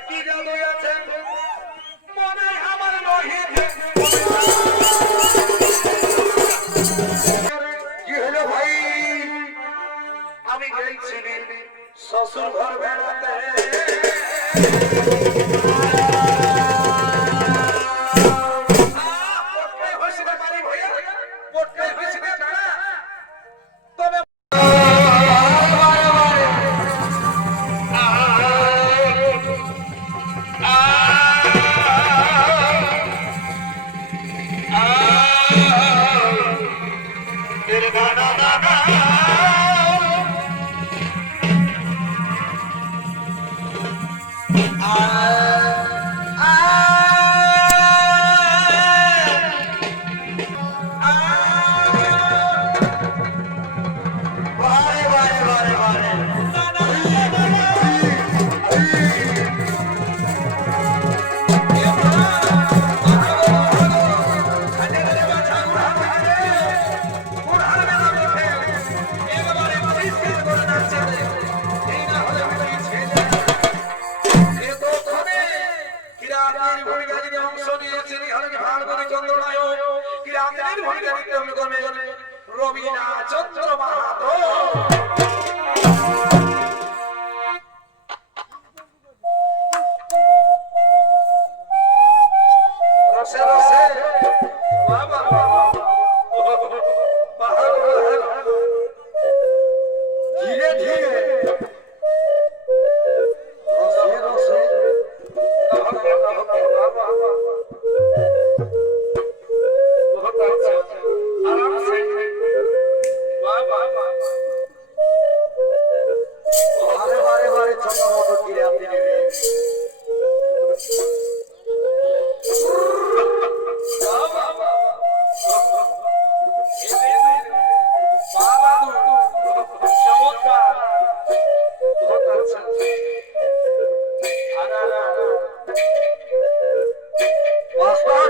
কি জাদু আছে মনে আমার নহি কি হলো ভাই আমি গেছি শ্বশুর ঘর বেড়াতে রবীনা চন্দ্র মাহাতো রসে রসে বাবা ধীরে ধীরে রসে রসে आराम से वाह वाह वाह बारे बारे बारे छोटा मोटा गिरे आते नहीं वाह वाह वाह बाबा तू चमत्कार बहुत अच्छा आना वास्तव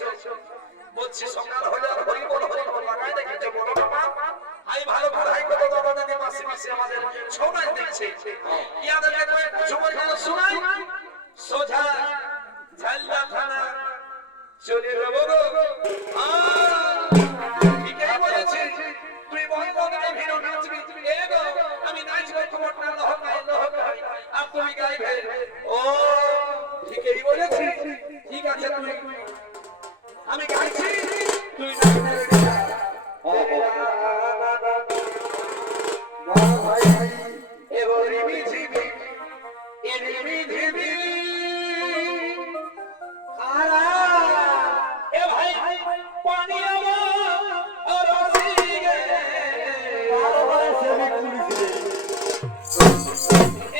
গেছো বলছি সকাল হলে হরি বল লাগাই দেখেছো বলো বাবা আই ভালো করে হাই কত দাদা দাদি মাসি মাসি আমাদের ছৌনাই দেখছে ইয়াদেরকে কয়েক সময় গেল শোনাই সোজা ঝালদা থানা চলে যাবো গো ঠিকই বলেছি তুই বল বদলে ভিড় নাচবি এ গো আমি নাচবো তোমার না লহকাই লহকাই আর তুমি গাইবে ও ঠিকই বলেছি ঠিক আছে তুই আমি গাইছি তুই নাচবি ও ভাই এবারে বিজিবি এরিবি ধিবি আরা এ ভাই পানি আমার রসি গে বারবার সেবি পুলিশ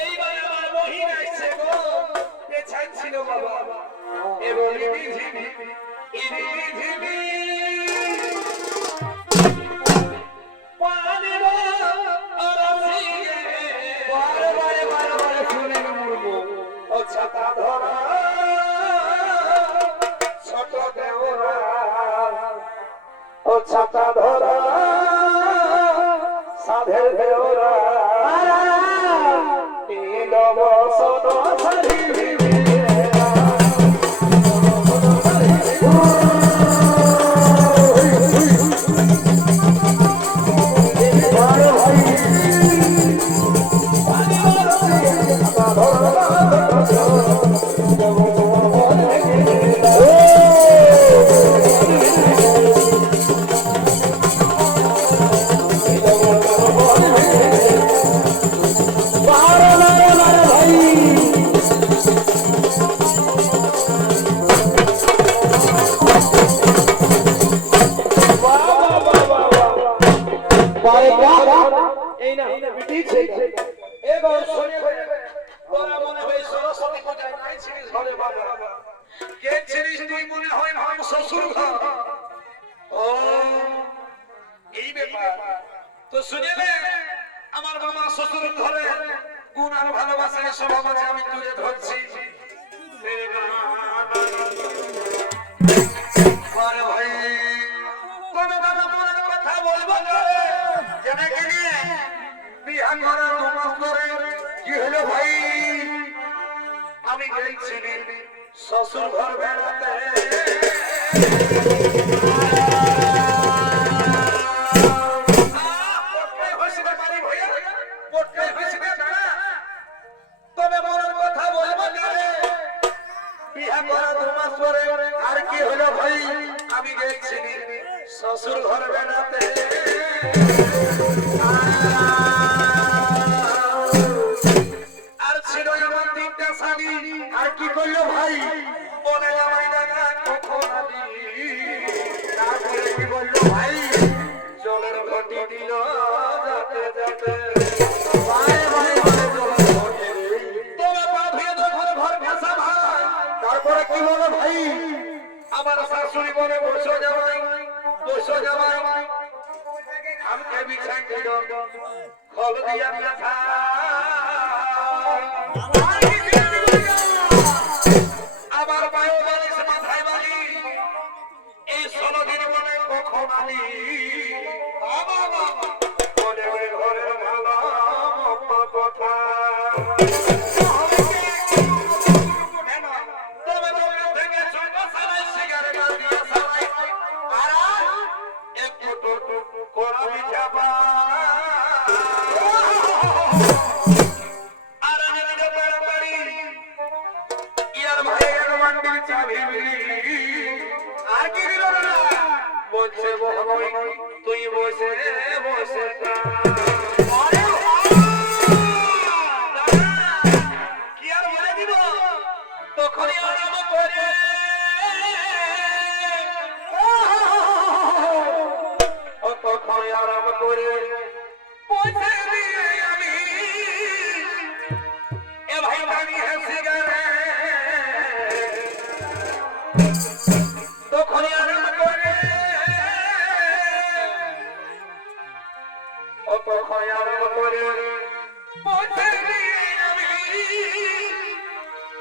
এইবার আমার বহি গাইছে গো এ ছাইছিল বাবা এবারে বিজিবি এরিবি ধিবি পানি আমার রসি গে বারবার শুনে মরবো ও ছাতা ধরা ছোট দেওরা ও ছাতা ধরা সাধের দেওরা নীলব সোনো সারি তো শুনেলে আমার মামা শ্বশুর ঘরে গুণ আর ভালোবাসার স্বভাব আছে আমি তুলে ধরছি ভাই তবে দাদা মনের কথা বলবো জেনে গেলে বিয়া করার 2 মাস ধরে কি হলো ভাই আমি গেছিলি শ্বশুর ঘর বেড়াতে তবে মনের কথা বলবো বিয়া করা 2 মাস পরে আর কি হলো ভাই আমি গেছিলি শ্বশুর ঘর বেড়াতে আর ছিল আমার 3টা শাড়ি আর কি করলো ভাই বলে আমায় ডাকা কখন তারপরে কি বললো ভাই জলের ঘটি দিল যাতে যাতে তারপরে কি বলো ভাই আমার শাশুড়ি বলে বসো যাবাই আমাকে বিছাই দিল খল দিয়া ব্যথা আমার বায়ু বালিশ মাথায় বালি এই 16 দিন বলে কখন আনি মনে মনে ঘরের ভালো কথা তুই বসে বসে কি আর বলে দিব তখনই আরম্ভ করে তখনই আরম্ভ করে বসে আমি এ ভাই ভাবি হেসে গেলে তখনই আরম্ভ করে তখনই আরম্ভ করে বসে আমি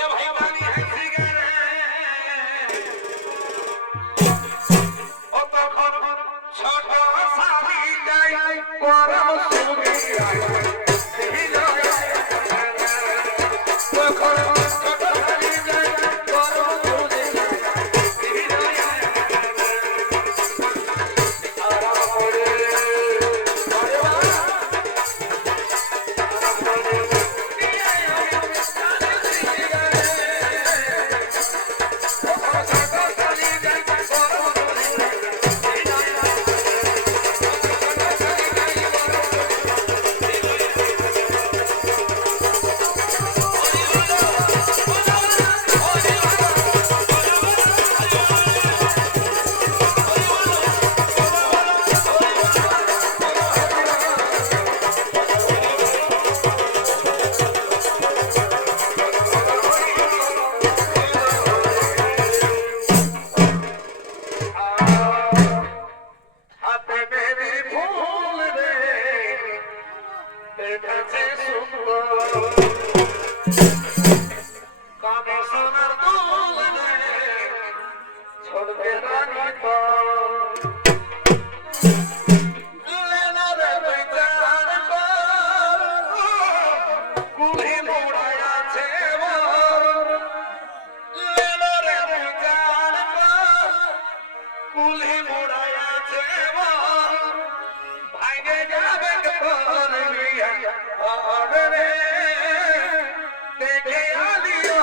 এ ভাই ভাবি হেসে গেলে করবে রানী তো লেনা রে বিচার কর কুলি মোড়ায় আছে লেনা রে বিচার কর কুলি মোড়ায় আছে ভাঙে যাবে কোন মিয়া আরে দেখে আলিও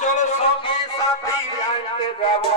চলো সঙ্গে সাথী আনতে যাবো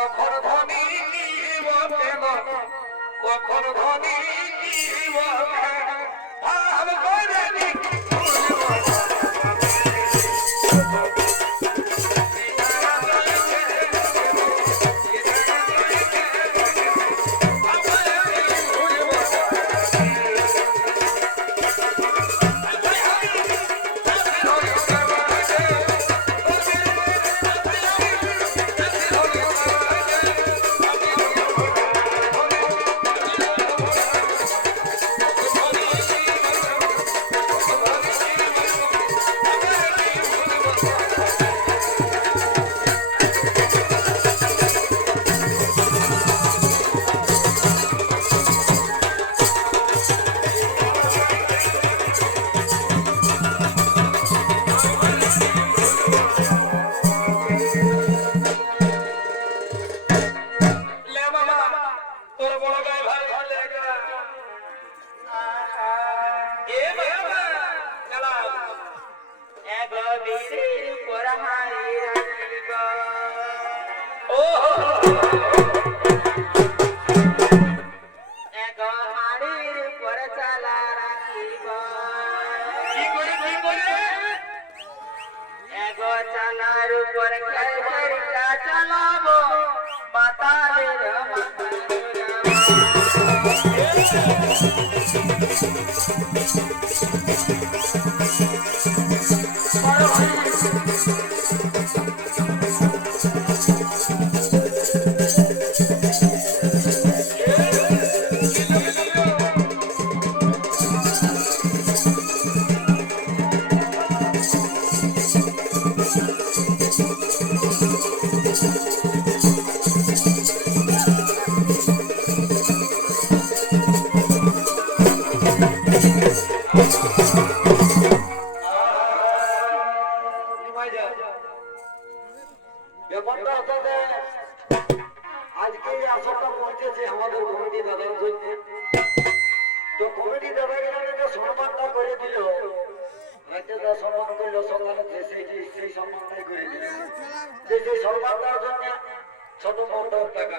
কখন ধনী কেন কখন ধনী ভাব করে চালার উপর চালাবো মাতালের আজকে আসরটা পৌঁছেছে আমাদের কমিটি দাদার জন্য। তো কমিটি দাদা গেলে সম্মানটা করে দিল, রাতে যা সম্মান করলো সকালে সেই সম্মানটাই করে দিল। সেই সম্মানটার জন্য ছোট মোট টাকা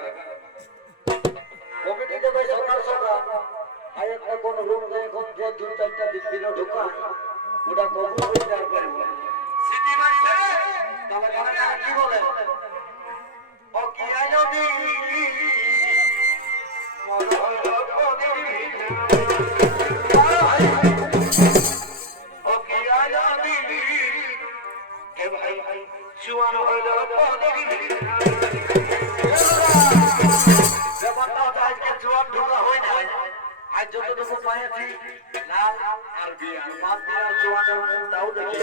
কমিটি দেবে সকাল সকাল আর একটা কোন রুম নেই, এখন যে দু চারটা দিন ঢোকা ওটা কবুল করে দেওয়ার পরে সিটি মারছে তাহলে গানা কি বলে ও কি আয়োদি মন হলো ও কি আজাদি এ ভাই জুয়ান হইলো ব্যাপারটা হচ্ছে আজকে জোয়ান ঢোকা হয় না। আজ যতটুকু পাইছি লাল আর বিয়া বাদ দিয়ে জোয়ানের মুখটাও দেখি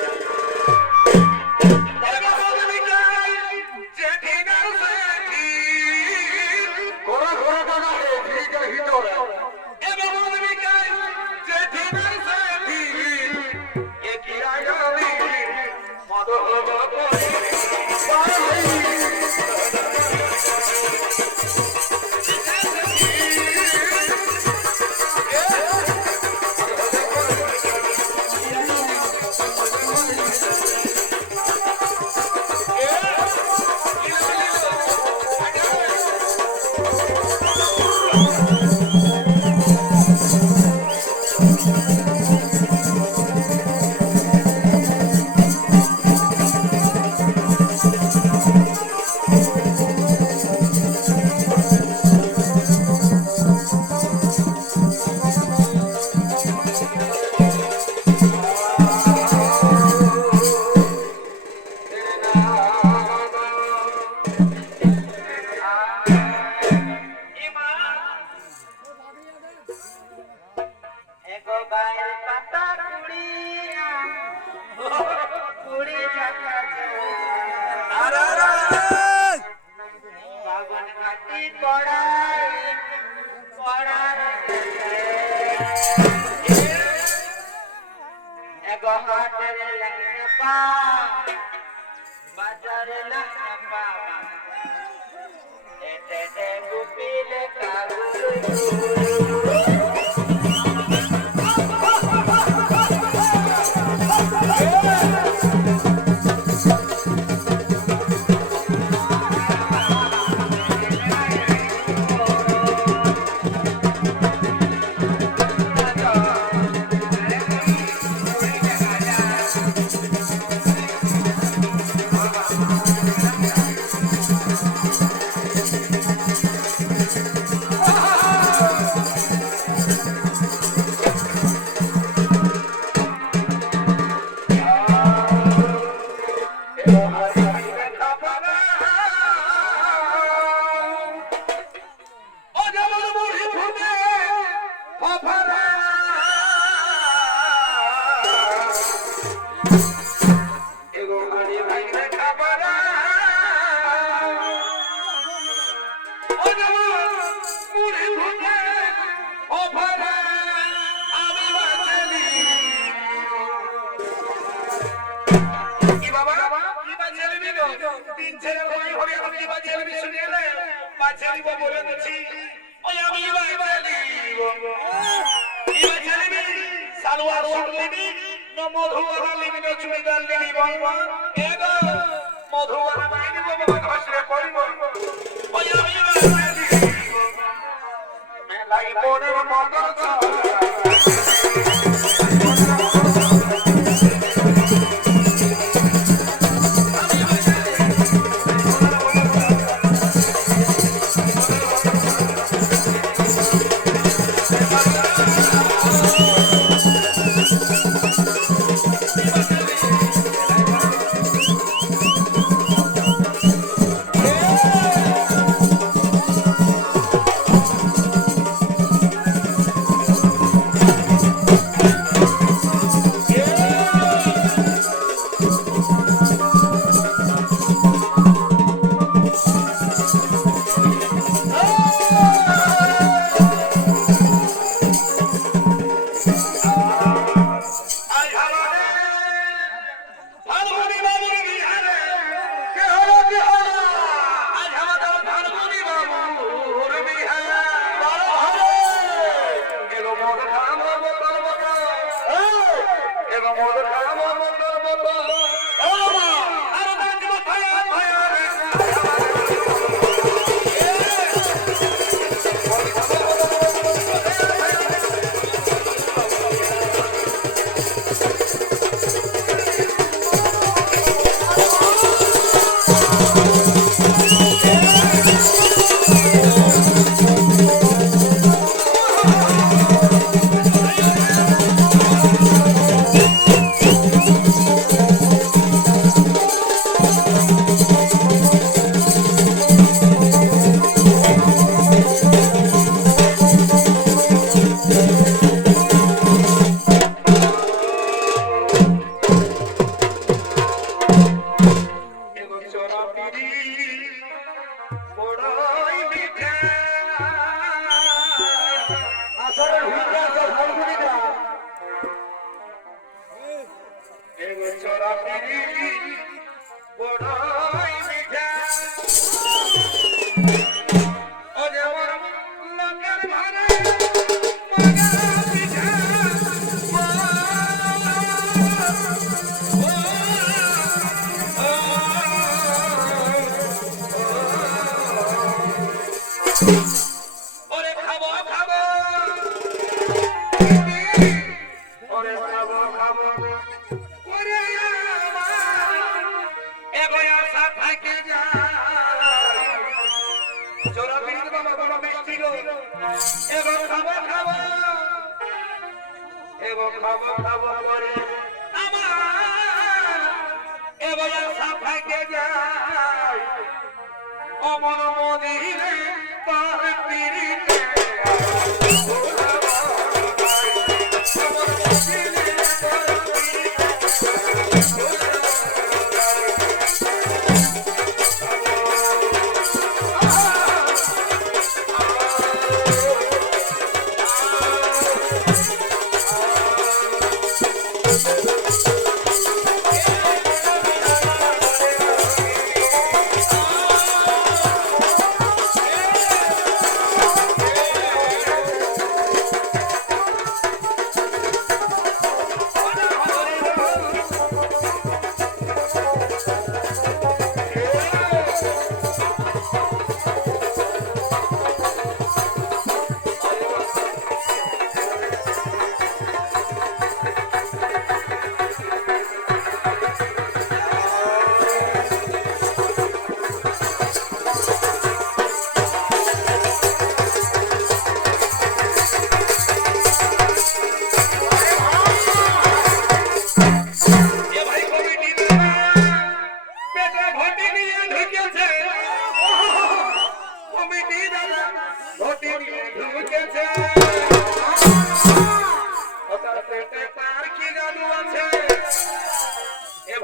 ঘোরা ঘোরা দাদা ফ্রিজের ভিতরে এগো গরি ভাই রে খাবারা ও জামা মুড়ি ভুকে ও ভরা আমি বাঁচলি কি বাবা কি বাঁচলি গো তিন ছেলে ভাই হরে আমি বাঁচলি শুনে এলে বাঁচলি বলে দিছি ওই আমি বাঁচলি কি বাঁচলি সালোয়ার সুট লিবি না মধুবালা লিবি না চুড়িদার লিবি বাবা এগো মধুবালা লিবি বাবা ঘষরে পড়িব ওই আমি বাঁচলি মেলাই পড়ে মদর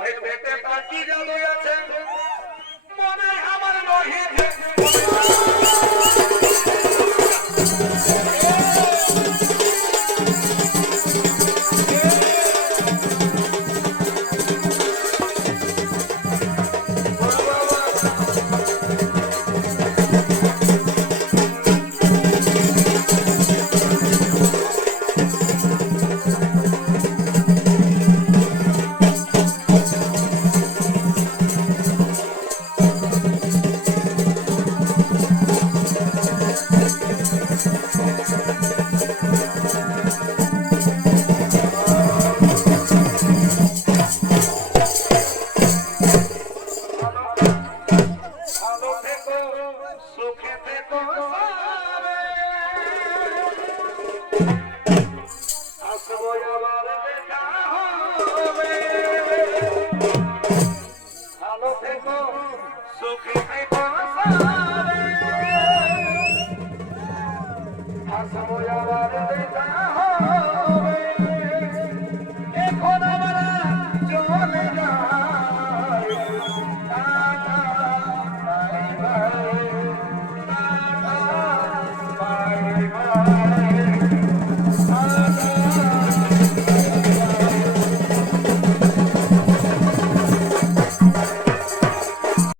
ভেবে তাকি জাদু আছে মনে আমার নহি ভালো থেকো সুখে থেকো সারে আসবো আবার দেখা হবে ভালো থেকো সুখে থেকো সারে